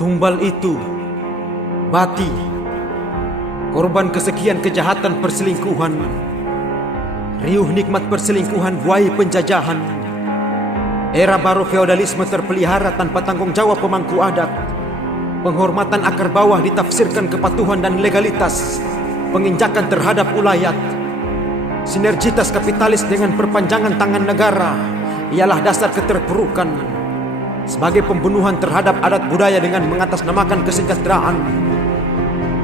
Tumbal itu, Bati, korban kesekian kejahatan perselingkuhan, riuh nikmat perselingkuhan buai penjajahan. Era baru feodalisme terpelihara tanpa tanggung jawab pemangku adat. Penghormatan akar bawah ditafsirkan kepatuhan dan legalitas, penginjakan terhadap ulayat. Sinergitas kapitalis dengan perpanjangan tangan negara ialah dasar keterpurukan. Sebagai pembunuhan terhadap adat budaya dengan mengatasnamakan kesejahteraan.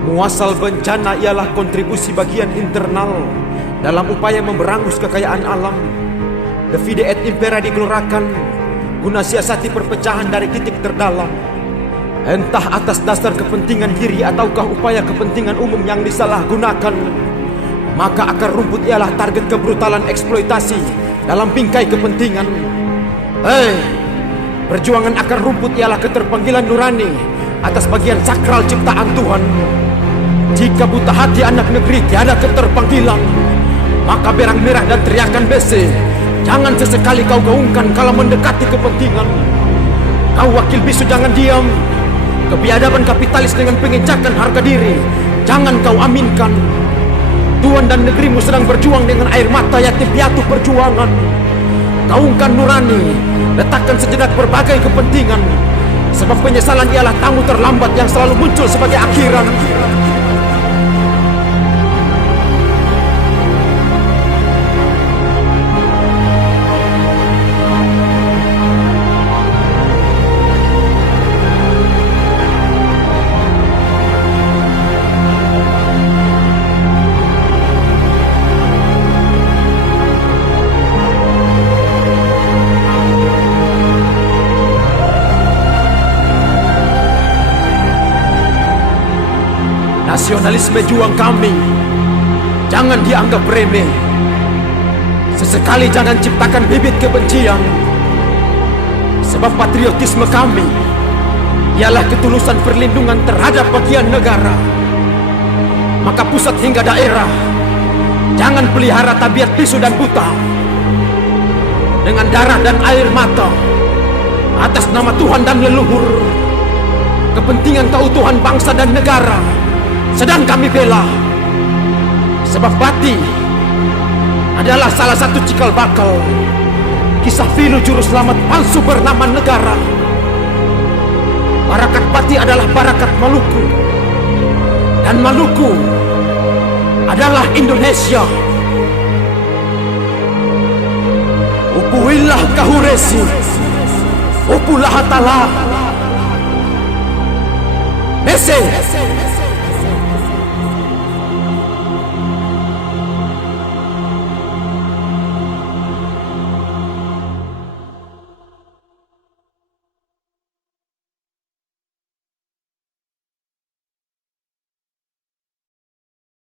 Muasal bencana ialah kontribusi bagian internal dalam upaya memberangus kekayaan alam. Divide et impera digelorakan guna siasati perpecahan dari titik terdalam. Entah atas dasar kepentingan diri ataukah upaya kepentingan umum yang disalahgunakan, maka akar rumput ialah target kebrutalan eksploitasi dalam bingkai kepentingan. Perjuangan akar rumput ialah keterpanggilan nurani atas bagian sakral ciptaan Tuhan. Jika buta hati anak negeri tiada keterpanggilan, maka berang merah dan teriakan BC jangan sesekali kau gaungkan kala mendekati kepentingan. Kau wakil bisu jangan diam. Kebiadaban kapitalis dengan penginjakan harga diri jangan kau aminkan. Tuan dan negerimu sedang berjuang dengan air mata yatim piatu perjuangan. Gaungkan nurani, letakkan sejenak berbagai kepentingan, sebab penyesalan ialah tamu terlambat yang selalu muncul sebagai akhiran. Nasionalisme juang kami jangan dianggap remeh. Sesekali jangan ciptakan bibit kebencian, sebab patriotisme kami ialah ketulusan perlindungan terhadap bagian negara. Maka pusat hingga daerah jangan pelihara tabiat bisu dan buta. Dengan darah dan air mata atas nama Tuhan dan leluhur, kepentingan keutuhan bangsa dan negara sedang kami bela. Sebab Bati adalah salah satu cikal bakal kisah pilu juru selamat palsu bernama negara. Barakat Bati adalah barakat Maluku, dan Maluku adalah Indonesia. Upuillah kahuresi, upulah hatala. Bese